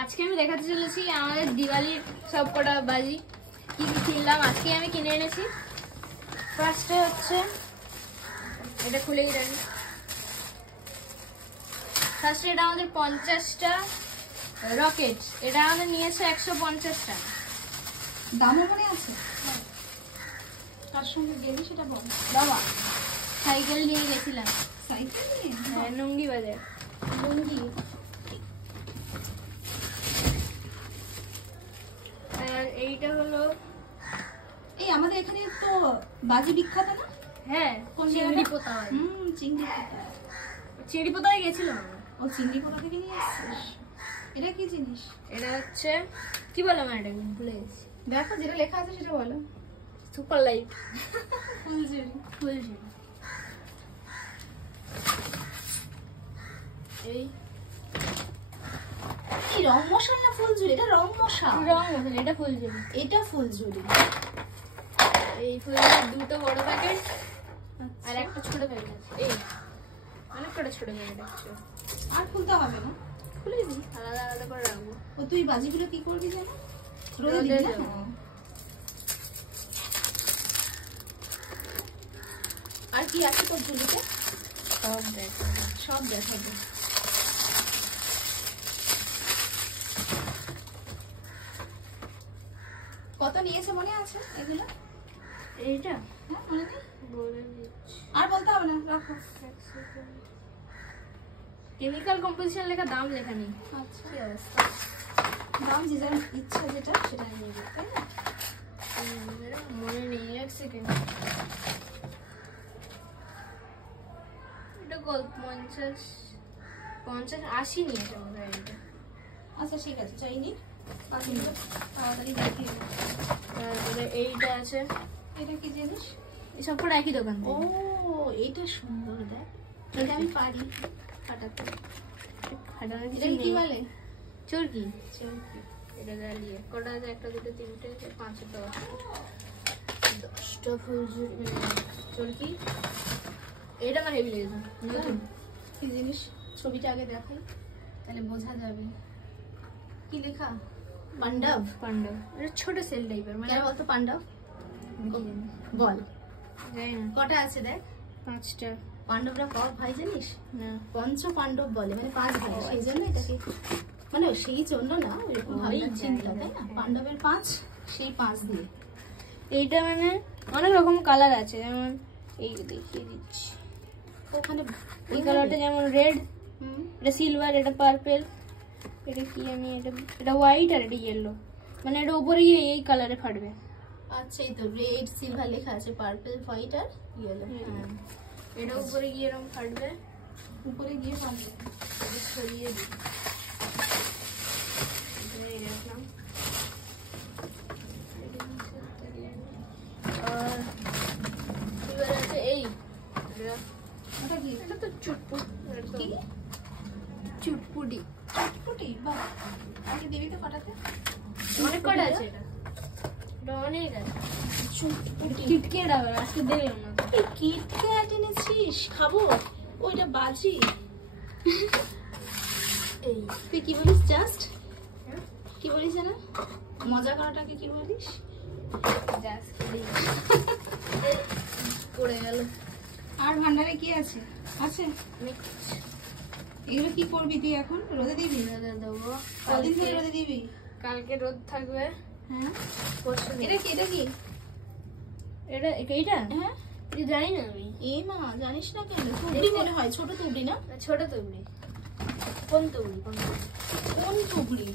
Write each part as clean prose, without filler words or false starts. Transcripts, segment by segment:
আজকে আমি দেখাতে চলেছি আমাদের দিওয়ালির সব কটা বাজি কি কি কিনলাম আজকে আমি কিনে এনেছি। ফার্স্টে হচ্ছে এটা খুলেই জানি। ফার্স্টে এটা আমাদের 50টা রকেট, এটা আমাদের নিয়েছে 150 টাকা। দামও মনে আছে? কার সঙ্গে গেলি সেটা বল। বাবা সাইকেল নিয়ে গেছিলাম। সাইকেল নিয়ে? হ্যাঁ, নুঙ্গি বাজার। লুঙ্গি। আর এইটা হলো এই আমাদের এখানে তো বাজি বিখ্যাত না? হ্যাঁ, চিংড়ি পোতা। চিংড়ি পোতা। চিংড়ি পোতায় গেছিলাম। ও চিংড়ি পোতা থেকে নিয়ে আসছিস? এটা কি জিনিস? এটা হচ্ছে কি বলো ম্যাডাম, ভুলে গেছি। দেখো যেটা লেখা আছে সেটা বলো। সুপার লাইট ফুলঝুরি। ফুলঝুরি। এই রং মশাল না ফুলঝুরি? এটা রং মশাল। রং মশাল, এটা ফুলঝুরি। এটা ফুলঝুরি। এই ফুলঝুরি দুটো বড় প্যাকেট আর একটা ছোট প্যাকেট আছে। এই অনেক কটা ছোট প্যাকেট আছে। আর খুলতে হবে না, খুলে দিবি। আলাদা আলাদা করে রাখবো। ও তুই বাজিগুলো কি করবি জানো? রোদে দিবি দেবো। না? আর কি আছে তোর ঝুলিতে? সব দেখো, সব দেখাবো। কত নিয়েছে মনে আছে এগুলো? এইটা হ্যাঁ মনে নেই? বলে দিচ্ছি। আর বলতে হবে না, রাখো। কেমিক্যাল কম্পোজিশন লেখা, দাম লেখা নেই। আচ্ছা, কি অবস্থা? দাম যে যার ইচ্ছা যেটা সেটা নিয়ে যাবে, তাই না? মনে নেই, এক সেকেন্ড। এটা কত? 50-80 নিয়েছে মনে হয় এটা। আচ্ছা ঠিক আছে, চাইনি বাকিগুলো তাড়াতাড়ি দেখিয়ে দেবো। তারপরে এইটা আছে। এটা কি জিনিস? এসব করে একই দোকান ও এটা সুন্দর, দেখ এটা আমি পারি ফাটাতে। এটা কি বলে? চরকি। চরকি। এটা জ্বালিয়ে কটা আছে? 1 2 3 4 5 10টা ফুলঝুরি চরকি। এটা আমার হেভি লেগেছে, নতুন। কি জিনিস ছবিটা আগে দেখাই তাহলে বোঝা যাবে। কি লেখা? পাণ্ডব। পাণ্ডব। এটা ছোট সেল টাইপের, মানে কেন বলতো পাণ্ডব? বল জানি না। কটা আছে দেখ। 5টা। পাণ্ডবরা ক ভাই জানিস? না। পঞ্চ পাণ্ডব বলে, মানে 5 ভাই। সেই জন্য এটাকে, মানে সেই জন্য না, এরকম ভাবনা চিন্তা, তাই না? পাণ্ডবের 5, সেই 5 দিয়ে। এইটা মানে অনেক রকম কালার আছে, যেমন এই দেখিয়ে দিচ্ছি। ওখানে এই কালারটা যেমন রেড, এটা সিলভার, এটা পার্পল, এটা কি আমি এটা হোয়াইট আর এটা ইয়েলো। মানে এটা উপরে গিয়ে এই কালারে ফাটবে। আচ্ছা, এই তো রেড সিলভার লেখা আছে, পার্পল, হোয়াইট আর ইয়েলো। এটা উপরে গিয়ে এরকম ফাটবে, উপরে গিয়ে ফাটবে। এটা ছড়িয়ে দিই। এই রাখলাম। আর এবার আছে এই ওটা কি? এটা তো চুটপুটি। কি চুটপুটি। চটপটি? বাহ, আগে দিবি তো ফাটাতে। অনেক কটা আছে এটা। এটা অনেক আছে। চটপটি। কিটকেট আবার আজকে দেখলাম না। এই কিটক্যাট এনেছিস? খাবো? ওইটা বাজি। এই তুই কি বলিস? জাস্ট কি বলিস জানা? মজা করাটাকে কি বলিস? জাস্ট পড়ে গেল। আর ভান্ডারে কি আছে? আছে এগুলো কি করবি তুই এখন? রোদে দিবি? রোদে দেবো। কদিন ধরে রোদে দিবি? কালকে রোদ থাকবে। হ্যাঁ। পরশু দিন। এটা কি? এটা কি? এটা এইটা হ্যাঁ, এটা জানি না আমি। এ মা, জানিস না কেন? তুবড়ি মনে হয়, ছোট তুবড়ি না? ছোট তুবড়ি। কোন তুবড়ি? কোন তুবড়ি?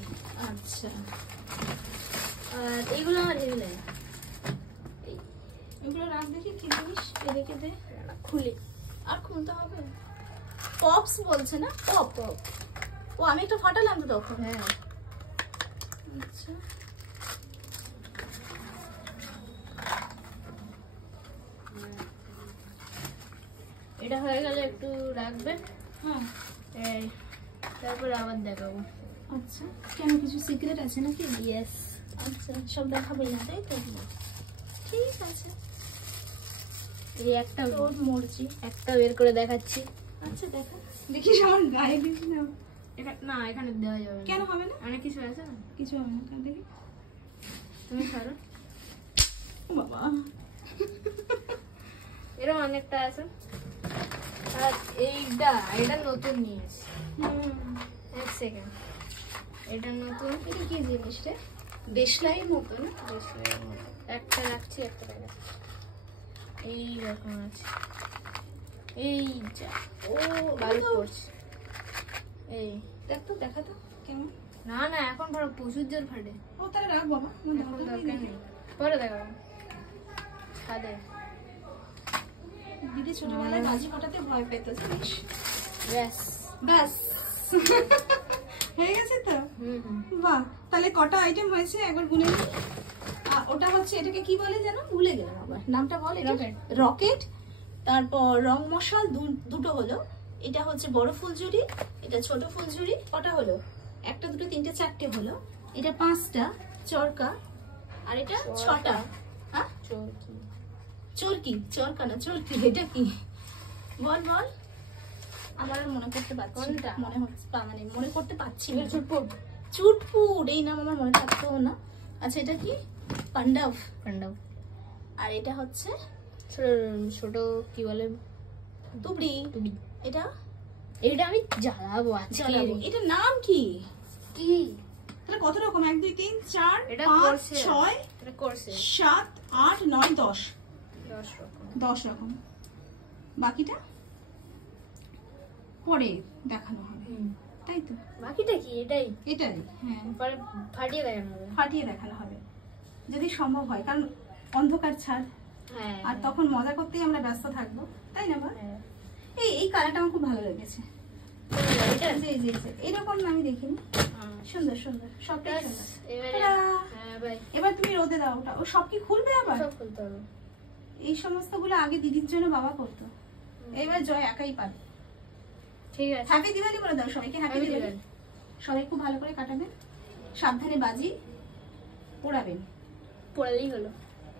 আচ্ছা, আর এইগুলো আমার হেভি লাগে। এগুলো রাখ দেখি। কি জিনিস? এদিকে দে। খুলে আর খুলতে হবে? পপস বলছে না? Pop pop. ও আমি একটা ফাটালাম তো তখন। হ্যাঁ। আচ্ছা, এটা হয়ে গেলে একটু রাখবে। হ্যাঁ। এই তারপর আবার দেখাবো। আচ্ছা, কেন কিছু সিক্রেট আছে নাকি? ইয়েস। আচ্ছা, সব দেখাবি না তাই তো? ঠিক আছে, এই একটা তোর মর্জি। একটা বের করে দেখাচ্ছি। আচ্ছা দেখা, দেখিস আমার গায়ে দিস না। না এখানে দেওয়া যাবে না। কেন হবে না? অনেক কিছু আছে না, কিছু হবে না, তাহলে দেখি। তুমি ছাড়ো। ও বাবা, এরকম অনেকটা আছে। আর এটা নতুন নিয়েছি। এক সেকেন্ড, এটা নতুন। এটা কি জিনিস রে? দেশলাইয়ের মতো না? একটা রাখছি, একটা রাখছি। এই রকম আছে। এই যা, ও ভালো পড়ছে। এই দেখ তো, দেখা তো কেমন। না না, এখন ধরো প্রচুর জোর ফাটে। ও তাহলে রাখ বাবা, আমার এখন দরকার দরকার নেই। নেই, পরে দেখাবো। ছাদে দিদি ছোটবেলায় বাজি ফাটাতে ভয় পেত, জানিস? ব্যাস। ব্যাস হয়ে গেছে তো। বাহ, তাহলে কটা আইটেম হয়েছে একবার গুনে নিই। ওটা হচ্ছে, এটাকে কি বলে যেন ভুলে গেলাম, আবার নামটা বল। রকেট। রকেট। তারপর রং মশাল দুটো হলো। এটা হচ্ছে বড় ফুলঝুরি, এটা ছোট ফুলঝুরি। কটা হলো? একটা, দুটো, তিনটে, চারটে হলো। এটা 5টা চরকা, আর এটা 6টা। হ্যাঁ, চরকি, চরকা না চরকি। এটা কি বল বল, আমার আর মনে করতে পারছি কোনটা? মনে হচ্ছে মানে মনে করতে পারছি না। চুটপুট। চুটপুট, এই নাম আমার মনে থাকতেও না। আচ্ছা, এটা কি? পান্ডাব। পান্ডাব। আর এটা হচ্ছে ছোট কি বলে, তুবড়ি। এটা এটা আমি জ্বালাবো আজকে। জ্বালাবো। এটার নাম কি? কি তাহলে কত রকম? 1 2 3 4 এটা 5 করছে। 6 এটা করছে 7 8 9 10 10 রকম। 10 রকম। বাকিটা পরে দেখানো হবে, তাই তো? বাকিটা কি? এটাই এটাই, হ্যাঁ, পরে ফাটিয়ে দেখানো হবে। ফাটিয়ে দেখানো হবে যদি সম্ভব হয়, কারণ অন্ধকার ছাদ, হ্যাঁ, আর তখন মজা করতেই আমরা ব্যস্ত থাকবো, তাই না বল? হ্যাঁ। এই কালারটা আমার খুব ভালো লেগেছে। এটা জি জি জি, এরকম আমি দেখিনি। হ্যাঁ। সুন্দর সুন্দর, সবটাই ব্যাস, সুন্দর। এবারে টাটা। হ্যাঁ ভাই, এবার তুমি রোদে দাও ওটা। ও সব কি খুলবে আবার? সব খুলতে হবে। এই সমস্ত গুলো আগে দিদির জন্য বাবা করতো, এবার জয় একাই পারে। ঠিক আছে, হ্যাপি দিওয়ালি বলে দাও সবাইকে। Happy Happy Diwali. দিওয়ালি। সবাই খুব ভালো করে কাটাবেন, সাবধানে বাজি পোড়াবেন। পড়ালেই হলো।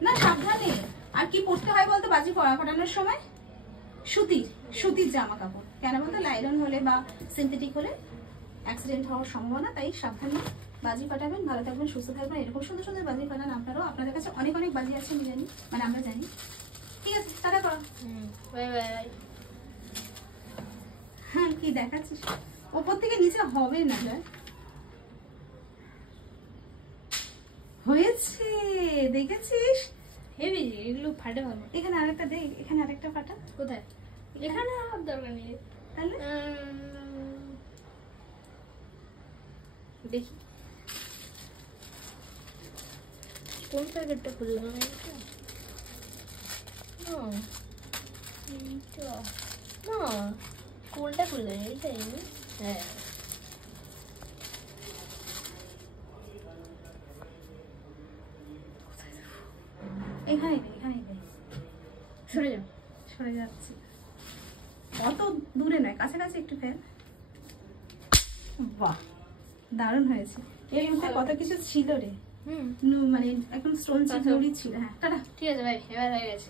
না, সাবধানে। আর কি পড়তে হয় বলতো বাজি ফাটানোর সময়? সুতির জামা কাপড়। কেন বলতো? লাইলন হলে বা সিনথেটিক হলে অ্যাক্সিডেন্ট হওয়ার সম্ভাবনা, তাই সাবধানে বাজি ফাটাবেন। ভালো থাকবেন, সুস্থ থাকবেন। এরকম সুন্দর সুন্দর বাজি ফাটান আপনারাও। আপনাদের কাছে অনেক অনেক বাজি আছে, আমি জানি, মানে আমরা জানি। ঠিক আছে, টাটা করো। Bye bye. হ্যাঁ, কি দেখাচ্ছিস? ওপর থেকে নিচে হবে না। হয়েছে, দেখেছিস? হেভি, এগুলো ফাটে ভালো। এখানে আরেকটা দে, এখানে আরেকটা ফাটা। কোথায়? এখানে আর দরকার নেই। তাহলে দেখি কোন প্যাকেটটা খুললাম আমি। না, কোনটা খুললাম? এইটাই। হ্যাঁ, এখানে এখানে সরে যাও। সরে যাচ্ছে। অত দূরে নয়, কাছাকাছি একটু ফেল। বাহ, দারুণ হয়েছে। এর মধ্যে কত কিছু ছিল রে। মানে এখন স্টোন ছিল, ছিল। হ্যাঁ, টাটা। ঠিক আছে ভাই, এবার হয়ে গেছে।